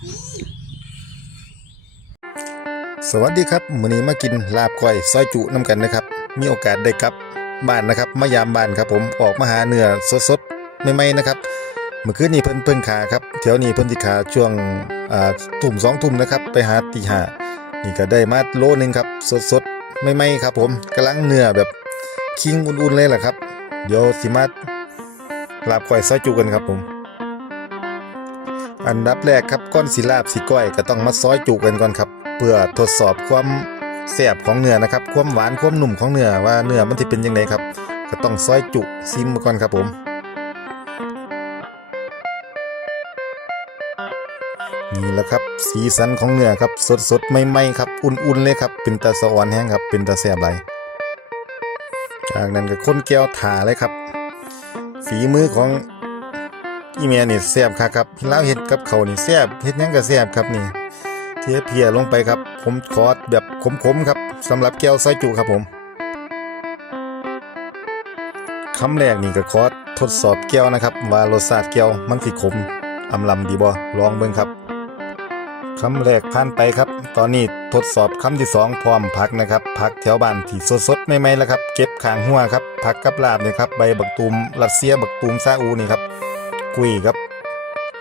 สวัสดีครับมื้อนี้มากินลาบก้อยซอยจุน้ำกันนะครับ มีโอกาสได้กลับบ้านนะครับมายามบ้านครับ ผมออกมาหาเนื้อสดๆใหม่ๆนะครับเมื่อคืนนี้เพิ่นเพิ่งขาครับแถวนี้เพิ่นสิขาช่วงอ่าทุ่มสองทุ่มนะครับ ไปหาตีหานี่ก็ได้มาโลนึงครับ สดๆใหม่ๆครับ ผมกำลังเนื้อแบบคิงอุ่นๆเลยแหละครับ เดี๋ยวสิมาลาบก้อยซอยจุกันครับผม อันดับแรกครับก้อนสิลาบสิก้อยก็ต้องมาซอยจุกันก่อนครับ เพื่อทดสอบความแซ่บของเนื้อนะครับ ความหวานความหนุ่มของเนื้อว่าเนื้อมันจะเป็นยังไงครับ ก็ต้องซอยจุซิมก่อนครับผมนี่แหละครับสีสันของเนื้อครับสดสดๆใหม่ครับ อุ่นๆเลยครับ เป็นตาสะอ่อนแห้งครับ เป็นตาแซ่บไหลจากนั้นก็ค้นแก้วถาเลยครับ ฝีมือของ อีเมียนี่แซ่บคักครับเล่าวเห็ดกับเขานี่แซ่บเห็ดยังก็แซ่บครับนี่เทเพียลงไปครับ ผมขอแบบขมๆครับสำหรับแก้วซอยจุครับผมคำแรกนี่ก็ขอทดสอบแก้วนะครับ ว่ารสชาติแก้วมันสิขมอำลำดีบ่ลองเบิ่งครับคำแรกผ่านไปครับ ตอนนี้ทดสอบคำที่สองพร้อมผักนะครับผักแถวบ้านที่สดๆใหม่ๆแล้วครับ เก็บขางหัวครับผักกับลาบนี่ครับใบบักตูมรัสเซียบักตูมซาอูนี่ครับ กุยครับ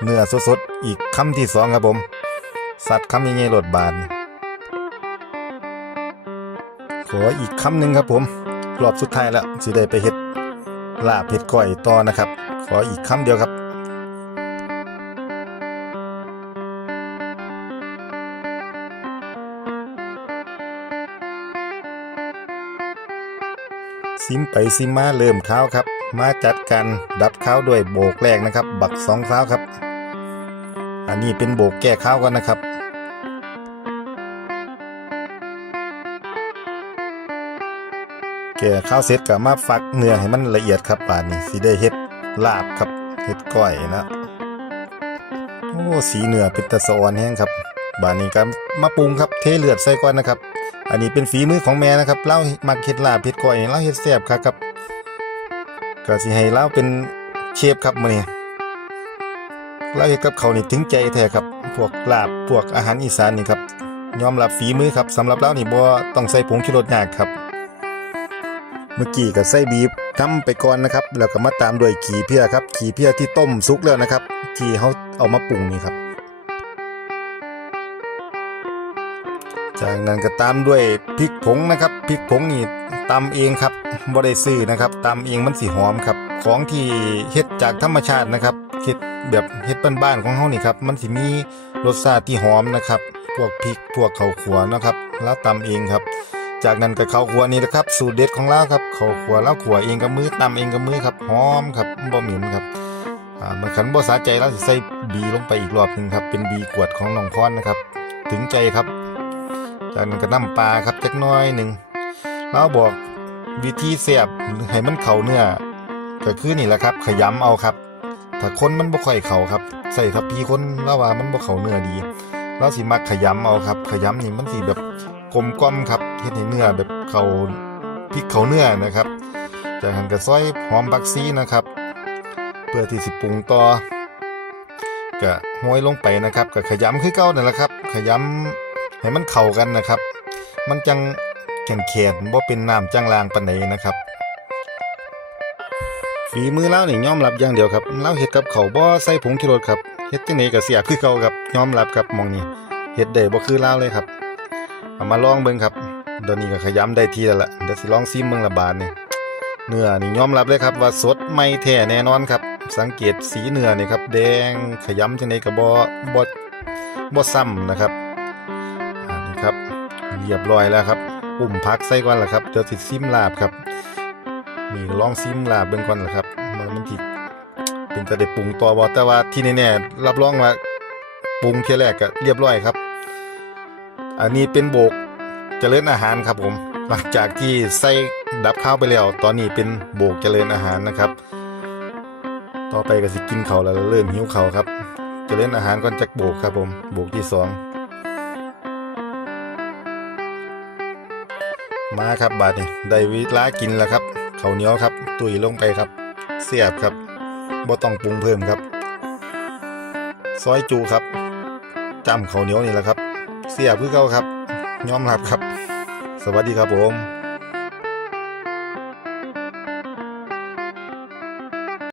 เนื้อสดๆ อีกคำที่สองครับผม สัตว์คำยังไงรสบาน ขออีกคำหนึ่งครับผมรอบสุดท้ายแล้วสิได้ไปเฮ็ดลาบเฮ็ดก้อยต่อนะครับ ขออีกคำเดียวครับซิมไปซิมมาเริ่มข้าวครับ มาจัดการดับข้าวด้วยโบกแรกนะครับ บักสองข้าวครับ อันนี้เป็นโบกแก้ข้าวกันนะครับแก่ข้าวเสร็จก็มาฟักเนื้อให้มันละเอียดครับป่านนี้สิได้เฮ็ดลาบครับเฮ็ดก้อยนะโอ้สีเนื้อเป็นตะสออนแห้งครับบานนี้ก็มาปรุงครับเทเลือดใส่ก่อนนะครับ อันนี้เป็นฝีมือของแม่นะครับเล่ามักเฮ็ดลาบเฮ็ดก้อยเล่าเฮ็ดแซ่บครับครับ ก็สิให้เล่าเป็นเชฟครับมื้อนี้เล่าเฮ็ดกับเขานี่ถึงใจแท้ครับ พวกลาบพวกอาหารอีสานนี่ครับยอมรับฝีมือครับสำหรับเล่านี่บ่ต้องใส่ผงชูรสยากครับ เมื่อกี้ก็ใส่บีบทำไปก่อนนะครับ แล้วก็มาตามด้วยขี่เพียครับขี่เพียที่ต้มสุกแล้วนะครับ ที่เขาเอามาปรุงนี่ครับ จากนั้นก็ตามด้วยพริกผงนะครับพริกผงนี่ตำเองครับบ่ได้ซื้อนะครับตำเองมันสีหอมครับ ของที่เฮ็ดจากธรรมชาตินะครับเฮ็ดแบบเฮ็ดบ้านๆของเฮานี่ครับมันสิมีรสชาติที่หอมนะครับพวกพริกพวกข้าวขัวนะครับแล้วตำเองครับ จากนั้นก็ข้าวขัวนี่นะครับ สูตรเด็ดของเราครับข้าวขัวแล้วขัวเองกับมือตำเองกับมือครับหอมครับบ่เหม็นครับอ่ามันขันบ่สาใจแล้วสิใส่บีลงไปอีกรอบหนึงครับเป็นบีขวดของน้องพรนะครับ ถึงใจครับ จากนั้นก็น้ำปลาครับจักน้อยหนึ่งเราบอกวิธีเสียบให้มันเข่าเนื้อก็คือนี่แหละครับ ขยำเอาครับ ถ้าคนมันบ่ค่อยเข่าครับ ใส่ทับพีคนแล้วว่ามันบ่เข่าเนื้อดีเราสิมักขยำเอาครับ ขยำนี่มันสิแบบกลมกล่อมครับเฮ็ดให้เนื้อแบบเข่าพริกเข่าเนื้อนะครับ จากนั้นก็ซอยหอมบักซีนะครับ เพื่อที่สิปรุงต่อก็ห้อยลงไปนะครับก็ขยำคือเก่านั่นแหละครับ ขยำ ให้มันเข้ากันนะครับ มันจังแข็งแข็งบ่เป็นน้ำจังลางปานใดนะครับฝีมือเล่านี่ยอมรับอย่างเดียวครับเล่าเฮ็ดกับเขาบ่ใส่ผงชูรสครับเฮ็ดจังไดก็เสียคือเก่าครับยอมรับครับมองนี้เฮ็ดได้บ่คือเล่าเลยครับเอามาลองเบิ่งครับเดี๋ยวนี้ก็ขยำได้ทีแล้วล่ะเดี๋ยวสิลองซิมเบิ่งละบาดนี่เนื้อนี่ยอมรับเลยครับว่าสดใหม่แท้แน่นอนครับ สังเกตสีเนื้อนี่ครับแดงขยำจังไดก็บ่บ่บ่ซ้ำนะครับอันนี้ครับ เรียบร้อยแล้วครับปุ่มพักใส่ก่อนละครับเดี๋ยวสิดซิมลาบครับนี่ลองซิมลาบเบิ่งก่อนละครับมันมันสิเป็นจะได้ปรุงต่อบ่แต่ว่าที่แน่ๆรับรองว่าปรุงเที่ยแรกก็เรียบร้อยครับ อันนี้เป็นโบกเจริญอาหารครับผมหลังจากที่ใส่ดับข้าวไปแล้ว ตอนนี้เป็นโบกเจริญอาหารนะครับ ต่อไปก็สิกินเขาแล้วเริ่มหิวเขาครับเจริญอาหารก่อนจากโบกครับผมโบกที่สอง มาครับบาดนี่ได้เวลากินแล้วครับข้าวเหนียวครับ ตุยลงไปครับเสียบครับบ่ต้องปรุงเพิ่มครับ ซอยจูครับจำข้าวเหนียวนี่แหละครับ เสียบคือเก่าครับยอมรับครับ สวัสดีครับผม